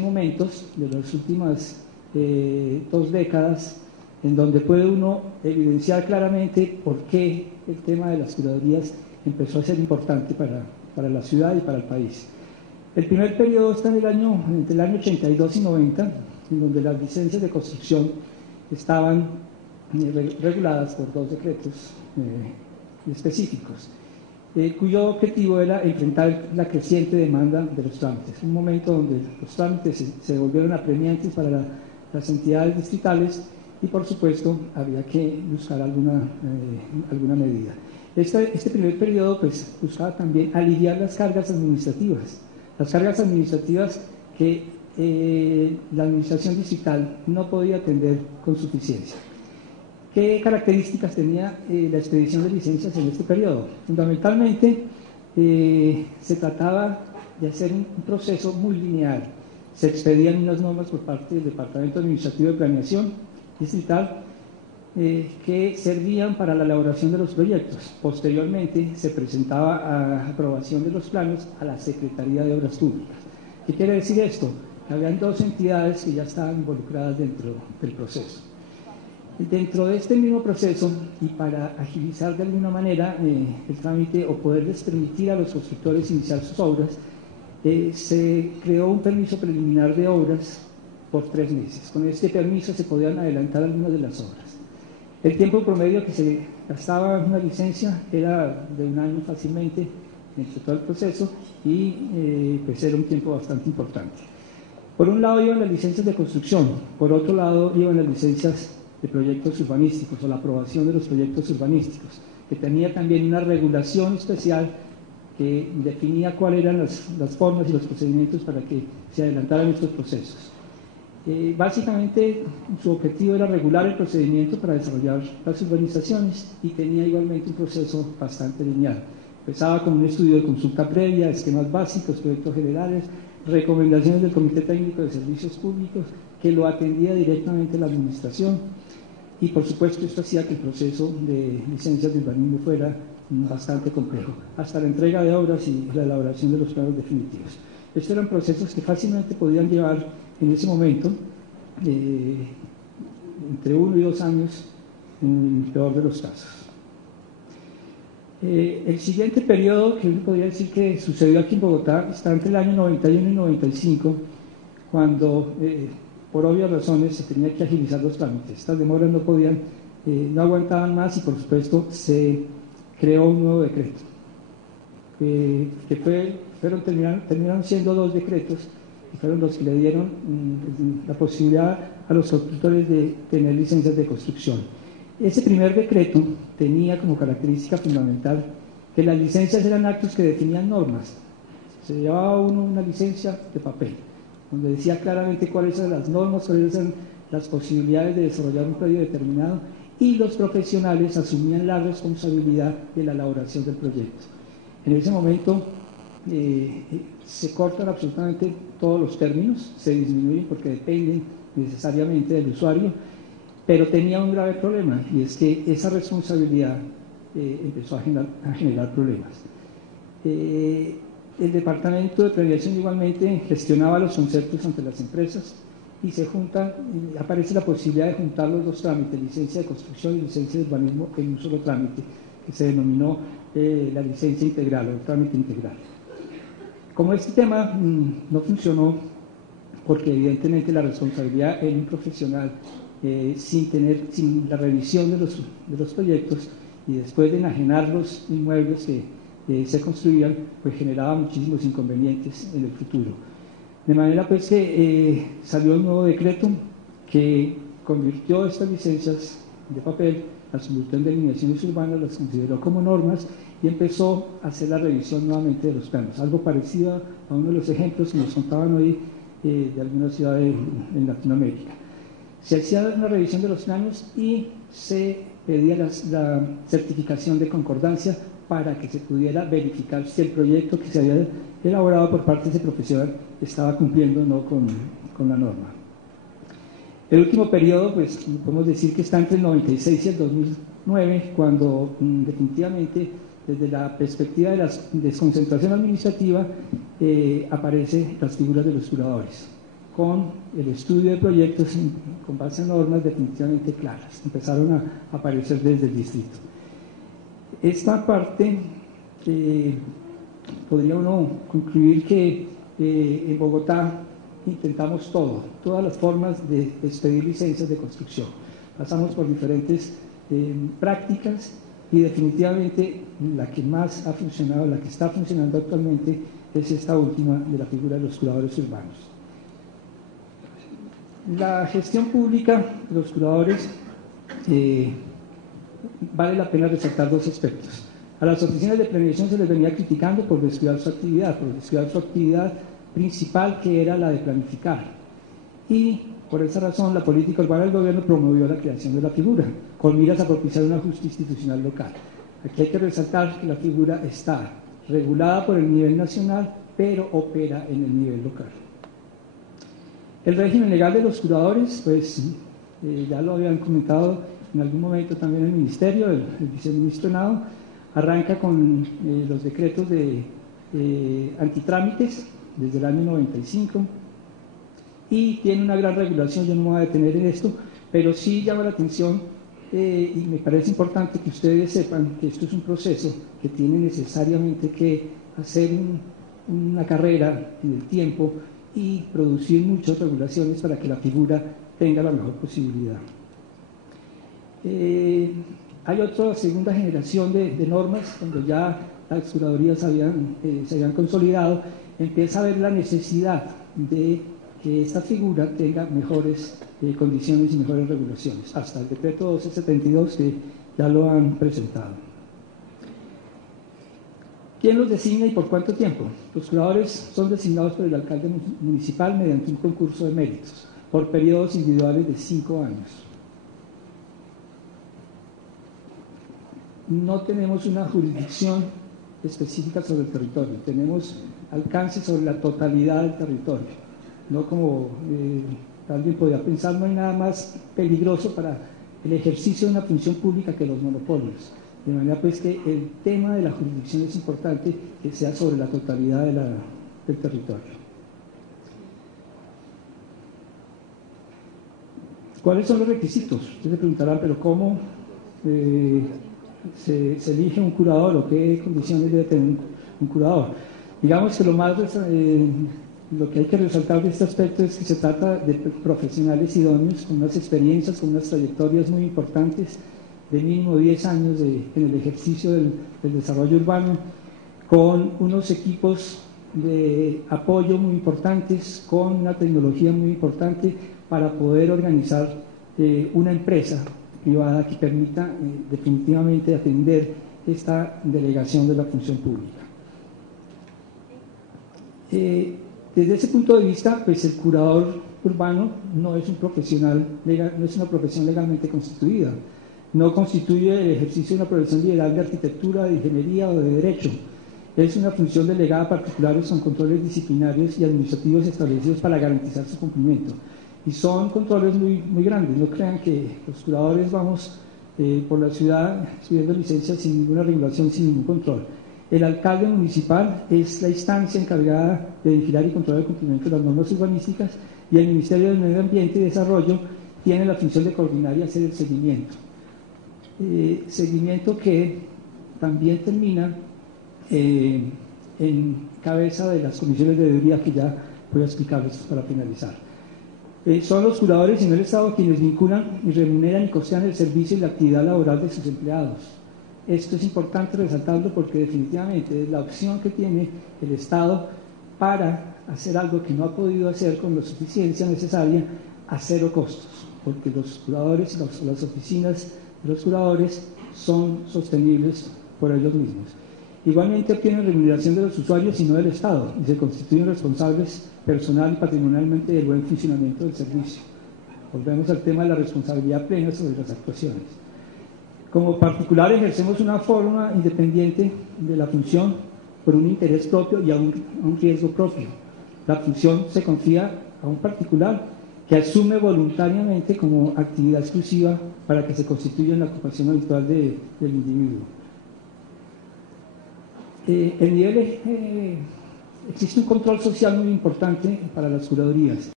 momentos de las últimas 2 décadas en donde puede uno evidenciar claramente por qué el tema de las curadurías empezó a ser importante para la ciudad y para el país. El primer periodo está entre el año 82 y 90, en donde las licencias de construcción estaban reguladas por 2 decretos específicos, cuyo objetivo era enfrentar la creciente demanda de los trámites. Un momento donde los trámites se volvieron apremiantes para las entidades distritales y, por supuesto, había que buscar alguna medida. Este primer periodo pues, buscaba también aliviar las cargas administrativas que la administración distrital no podía atender con suficiencia. ¿Qué características tenía la expedición de licencias en este periodo? Fundamentalmente, se trataba de hacer un proceso muy lineal. Se expedían unas normas por parte del Departamento Administrativo de Planeación Distrital que servían para la elaboración de los proyectos. Posteriormente, se presentaba a aprobación de los planos a la Secretaría de Obras Públicas. ¿Qué quiere decir esto? Que habían 2 entidades que ya estaban involucradas dentro del proceso. Dentro de este mismo proceso, y para agilizar de alguna manera el trámite o poderles permitir a los constructores iniciar sus obras, se creó un permiso preliminar de obras por 3 meses. Con este permiso se podían adelantar algunas de las obras. El tiempo promedio que se gastaba en una licencia era de 1 año fácilmente entre todo el proceso y pues era un tiempo bastante importante. Por un lado iban las licencias de construcción, por otro lado iban las licencias de proyectos urbanísticos o la aprobación de los proyectos urbanísticos, que tenía también una regulación especial que definía cuáles eran las formas y los procedimientos para que se adelantaran estos procesos. Básicamente su objetivo era regular el procedimiento para desarrollar las urbanizaciones y tenía igualmente un proceso bastante lineal. Empezaba con un estudio de consulta previa, esquemas básicos, proyectos generales, recomendaciones del Comité Técnico de Servicios Públicos que lo atendía directamente la administración y por supuesto esto hacía que el proceso de licencias de urbanismo fuera bastante complejo, hasta la entrega de obras y la elaboración de los planos definitivos. Estos eran procesos que fácilmente podían llevar en ese momento entre 1 y 2 años en el peor de los casos. El siguiente periodo que uno podría decir que sucedió aquí en Bogotá está entre el año 91 y 95, cuando por obvias razones se tenía que agilizar los trámites. Estas demoras no aguantaban más y por supuesto se creó un nuevo decreto terminaron siendo 2 decretos y fueron los que le dieron la posibilidad a los constructores de tener licencias de construcción. Ese primer decreto tenía como característica fundamental que las licencias eran actos que definían normas. Se llevaba uno una licencia de papel, donde decía claramente cuáles eran las normas, cuáles eran las posibilidades de desarrollar un proyecto determinado, y los profesionales asumían la responsabilidad de la elaboración del proyecto. En ese momento se cortan absolutamente todos los términos, se disminuyen porque dependen necesariamente del usuario, pero tenía un grave problema, y es que esa responsabilidad empezó a generar problemas. El Departamento de Planeación igualmente gestionaba los conceptos ante las empresas y aparece la posibilidad de juntar los 2 trámites, licencia de construcción y licencia de urbanismo, en un solo trámite, que se denominó la licencia integral o el trámite integral. Como este tema no funcionó, porque evidentemente la responsabilidad era un profesional sin la revisión de los proyectos y después de enajenar los inmuebles que se construían, pues generaba muchísimos inconvenientes en el futuro. De manera pues que salió un nuevo decreto que convirtió estas licencias de papel, las convirtió en delineaciones urbanas, las consideró como normas y empezó a hacer la revisión nuevamente de los planos, algo parecido a uno de los ejemplos que nos contaban hoy de algunas ciudades en Latinoamérica. Se hacía una revisión de los planos y se pedía la certificación de concordancia para que se pudiera verificar si el proyecto que se había elaborado por parte de ese profesional estaba cumpliendo o no con la norma. El último periodo, pues podemos decir que está entre el 96 y el 2009, cuando definitivamente desde la perspectiva de la desconcentración administrativa aparecen las figuras de los curadores. con el estudio de proyectos con base en normas definitivamente claras. Empezaron a aparecer desde el distrito. Esta parte, podría uno concluir que en Bogotá intentamos todas las formas de expedir licencias de construcción. Pasamos por diferentes prácticas y definitivamente la que más ha funcionado, la que está funcionando actualmente, es esta última de la figura de los curadores urbanos. La gestión pública de los curadores, vale la pena resaltar dos aspectos. A las oficinas de planeación se les venía criticando por descuidar su actividad, principal, que era la de planificar. Y por esa razón la política urbana del gobierno promovió la creación de la figura, con miras a propiciar un ajuste institucional local. Aquí hay que resaltar que la figura está regulada por el nivel nacional, pero opera en el nivel local. El régimen legal de los curadores, pues ya lo habían comentado en algún momento también el Ministerio, el viceministro Henao, arranca con los decretos de antitrámites desde el año 95 y tiene una gran regulación. Yo no me voy a detener en esto, pero sí llama la atención y me parece importante que ustedes sepan que esto es un proceso que tiene necesariamente que hacer una carrera en el tiempo y producir muchas regulaciones para que la figura tenga la mejor posibilidad. Hay otra segunda generación de normas, cuando ya las curadurías se habían consolidado, empieza a haber la necesidad de que esta figura tenga mejores condiciones y mejores regulaciones, hasta el decreto 1272 que ya lo han presentado. ¿Quién los designa y por cuánto tiempo? Los curadores son designados por el alcalde municipal mediante un concurso de méritos, por periodos individuales de 5 años. No tenemos una jurisdicción específica sobre el territorio, tenemos alcance sobre la totalidad del territorio, no como alguien podría pensar. No hay nada más peligroso para el ejercicio de una función pública que los monopolios, de manera pues que el tema de la jurisdicción es importante que sea sobre la totalidad del territorio. ¿Cuáles son los requisitos? Ustedes se preguntarán, pero ¿cómo se elige un curador o qué condiciones debe tener un curador? Digamos que lo que hay que resaltar de este aspecto es que se trata de profesionales idóneos, con unas experiencias, con unas trayectorias muy importantes, de mínimo 10 años en el ejercicio del desarrollo urbano, con unos equipos de apoyo muy importantes, con una tecnología muy importante para poder organizar una empresa privada que permita definitivamente atender esta delegación de la función pública. Desde ese punto de vista, pues el curador urbano no es un profesional legal, no es una profesión legalmente constituida, no constituye el ejercicio de una profesión liberal de arquitectura, de ingeniería o de derecho. Es una función delegada a particulares con controles disciplinarios y administrativos establecidos para garantizar su cumplimiento. Y son controles muy grandes. No crean que los curadores vamos por la ciudad pidiendo licencias sin ninguna regulación, sin ningún control. El alcalde municipal es la instancia encargada de vigilar y controlar el cumplimiento de las normas urbanísticas, y el Ministerio del Medio Ambiente y Desarrollo tiene la función de coordinar y hacer el seguimiento. Seguimiento que también termina en cabeza de las comisiones de debería, que ya voy a explicarles para finalizar. Son los curadores y no el Estado quienes vinculan y remuneran y costean el servicio y la actividad laboral de sus empleados. Esto es importante resaltarlo porque definitivamente es la opción que tiene el Estado para hacer algo que no ha podido hacer con la suficiencia necesaria a cero costos, porque los curadores y las oficinas de los curadores son sostenibles por ellos mismos. Igualmente obtienen remuneración de los usuarios y no del Estado, y se constituyen responsables personal y patrimonialmente del buen funcionamiento del servicio. Volvemos al tema de la responsabilidad plena sobre las actuaciones. Como particular ejercemos una forma independiente de la función por un interés propio y a un riesgo propio. La función se confía a un particular que asume voluntariamente como actividad exclusiva para que se constituya en la ocupación habitual del individuo. Existe un control social muy importante para las curadurías.